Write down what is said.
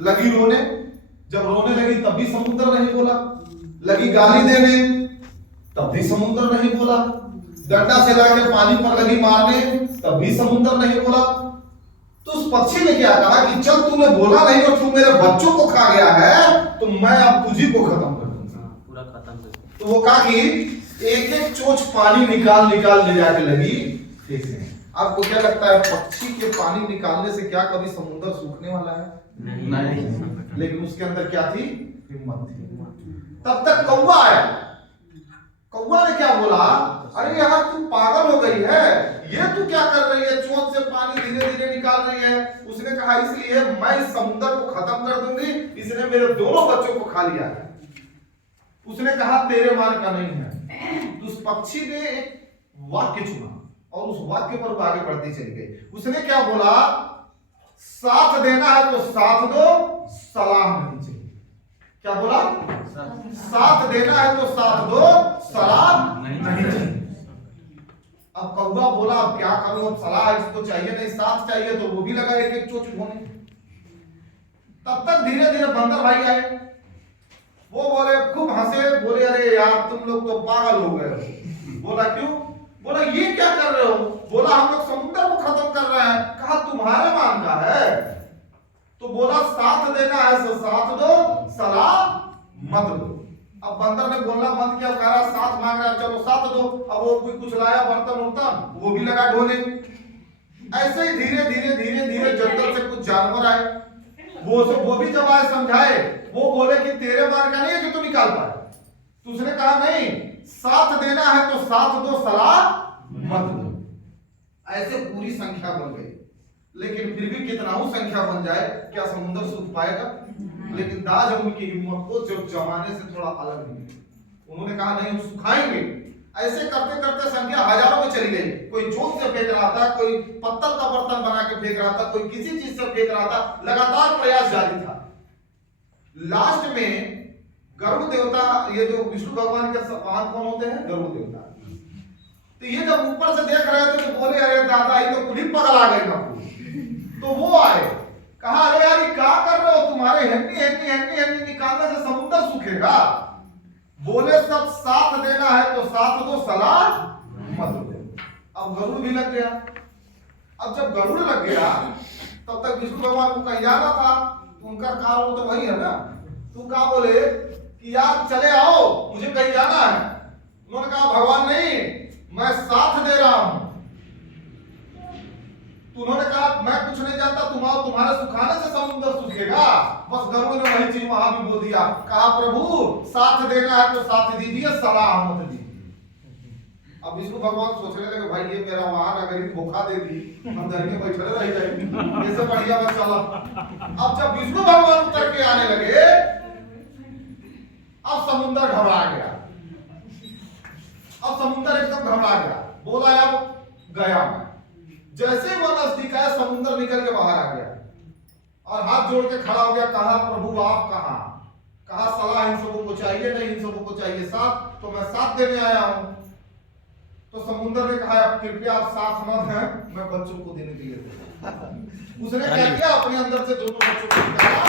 लगी रोने, जब रोने लगी तब भी समुद्र नहीं बोला, लगी गाली देने तब भी समुद्र नहीं बोला, डंडा से लाके पानी पर लगी मारने तब भी समुद्र नहीं बोला। तो उस पक्षी ने क्या कहा कि चल तूने बोला नहीं और तू मेरे बच्चों को खा गया है तो मैं अब तुझी को खत्म कर दूंगा, पूरा खत्म कर दूंगा। तो वो कहा कि एक एक चोंच पानी निकाल निकाल ले जाके लगी फेंकने। आपको क्या लगता है पक्षी के पानी निकालने से क्या कभी समुद्र सूखने वाला है? नहीं। लेकिन उसके अंदर क्या थी? हिम्मत थी। तब तक कौवा आया। कौवा ने क्या बोला, अरे यार तू पागल हो गई है, ये तू क्या कर रही है, चोंच से पानी धीरे धीरे निकाल रही है। उसने कहा इसलिए मैं इस समुद्र को खत्म कर दूंगी, इसने मेरे दोनों बच्चों को खा लिया है। उसने कहा तेरे मान का नहीं है। तो उस पक्षी ने एक वाक्य चुना और उस वाक्य पर वो आगे बढ़ती चली गई। उसने क्या बोला, साथ देना है तो साथ दो, सलाह नहीं चाहिए। क्या बोला? साथ देना है तो साथ दो, सलाह नहीं चाहिए। अब कौवा बोला अब क्या करूं, अब सलाह इसको चाहिए नहीं, साथ चाहिए, तो वो भी लगा एक एक चोंच होने। तब तक धीरे धीरे बंदर भाई आए। वो बोले, खूब हंसे, बोले अरे यार तुम लोग तो पागल हो गए हो। बोला क्यों? बोला ये क्या कर रहे हो? बोला हम लोग समुद्र को खत्म कर रहे हैं। कहा तुम्हारे मान का है? तो बोला साथ देना है तो साथ दो, सलाह मत दो। अब बंदर ने बोलना बंद किया, कह रहा साथ मांग रहा है, चलो साथ दो। अब वो कोई कुछ लाया बर्तन उर्तन, वो भी लगा ढोने। ऐसे ही धीरे धीरे धीरे धीरे जंगल से कुछ जानवर आए। वो भी जब आए समझाए, वो बोले कि तेरे मान का नहीं है कि तू निकाल पाए। तो उसने कहा नहीं, साथ देना है तो साथ दो, सलाह मत दो। ऐसे पूरी संख्या बन गई। लेकिन फिर भी कितना ही संख्या बन जाए, क्या समुद्र सूख पाएगा? लेकिन दाज उनकी हिम्मत को जब जमाने से थोड़ा अलग निकली, उन्होंने कहा नहीं हम सुखाएंगे। ऐसे करते करते संख्या हजारों में चली गई। कोई चोट से फेंक रहा था, कोई पत्थर का बर्तन बना के फेंक रहा था, कोई किसी चीज से फेंक रहा था। लगातार प्रयास जारी था। लास्ट में गरुड़ देवता, ये जो विष्णु भगवान के वाहन कौन होते हैं? गरुड़ देवता। तो ये जब ऊपर से देख रहे थे तो बोले अरे दादा ये तो खुद पगल आ गए ना। तो वो आए, कहा अरे यार ये क्या कर रहे हो, तुम्हारे हेन्नी हेन्नी हेन्नी हेन्नी निकालने से समुद्र सूखेगा। बोले सब साथ देना है तो साथ दो, सलाह मत दो। अब गरुड़ भी लग गया। अब जब गरुड़ लग गया तब तक विष्णु भगवान को कहीं जाना था, तो उनका कारण तो वही है ना। तू क्या बोले कि यार चले आओ मुझे कहीं जाना है। उन्होंने कहा भगवान नहीं, मैं साथ दे रहा हूं। तो उन्होंने कहा मैं कुछ नहीं जानता, तुम्हारे सुखाने से समुद्र सूखेगा। बस गरुड़ ने वही चीज वहां भी बोल दिया। कहा प्रभु साथ देना है तो साथ दीजिए, सलाह मत दीजिए। अब विष्णु भगवान सोचने लगे भाई ये मेरा वाहन अगर धोखा दे दी हम घर के बैठे रह जाएंगे, इससे बढ़िया बस चला। अब जब विष्णु भगवान उतर के आने लगे, अब समुद्र घबरा गया। अब समुद्र एकदम घबरा गया। बोला अब गया मैं। जैसे वो नजदीक आया समुद्र निकल के बाहर आ गया और हाथ जोड़ के खड़ा हो गया। कहा प्रभु आप कहां? कहा सलाह इन सबों को चाहिए नहीं, इन सबों को चाहिए साथ, तो मैं साथ देने आया हूं। तो समुद्र ने कहा कृपया आप साथ मत हैं, मैं बच्चों को देने के लिए। उसने क्या किया, अपने अंदर से दोनों बच्चों को निकाला।